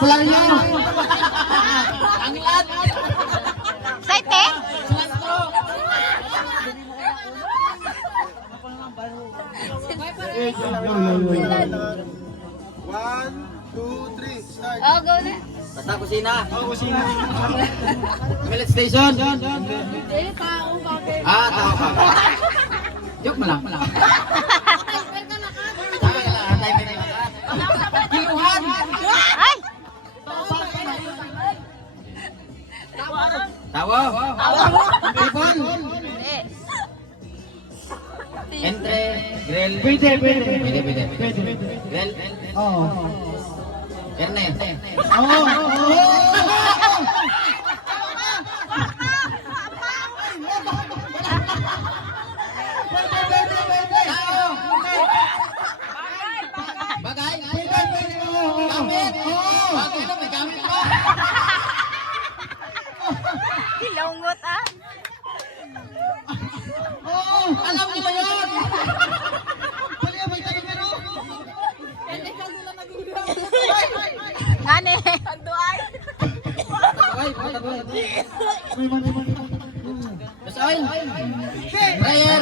Pulang nyo. Ang ilat. Saite? One, two, three, start. Oh, go na. Basta kusina. Oh, kusina. Millet station. Dili pa ako bakit. Tao ka. Joke mo lang. Kiluhan. Ay! Tawo. Tipon. Hindi. Entre. Grill. Pwede. Pwede. Grill. Oo. Erne. Oo. Bagay. Pwede. Gamit. Bagay na may gamit pa. Hilungot ah. Alam niyo ba yun? Ngani. Basahin. Prayer.